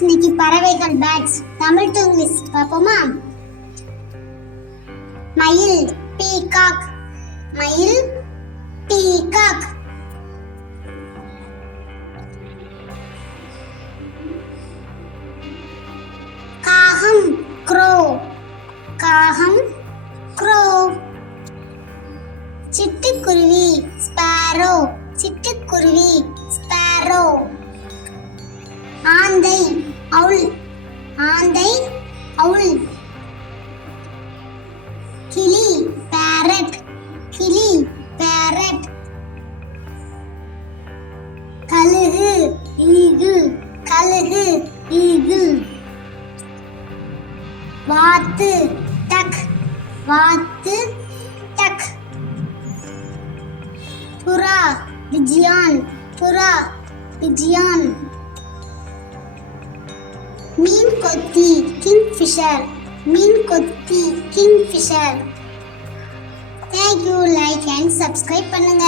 இன்னைக்கு பறவைகள் bats Tamil to English பாப்போமா? மயில் பீகாக், மயில் பீகாக். காகம் க்ரோ, காகம் க்ரோ. சிட்டுக்குருவி ஸ்பாரோ, சிட்டுக்குருவி ஸ்பாரோ. ஆந்தை அவுல், ஆந்தை அவுல். கிளி பேரட், கிளி பேரட். கழுகு ஈகிள், கழுகு ஈகிள். வாத்து டக், வாத்து டக். புறா பிஜியான், புறா பிஜியான். மீன் கொத்தி கிங்ஃபிஷர், மீன் கொத்தி kingfisher. Thank you. Like and subscribe பண்ணுங்க.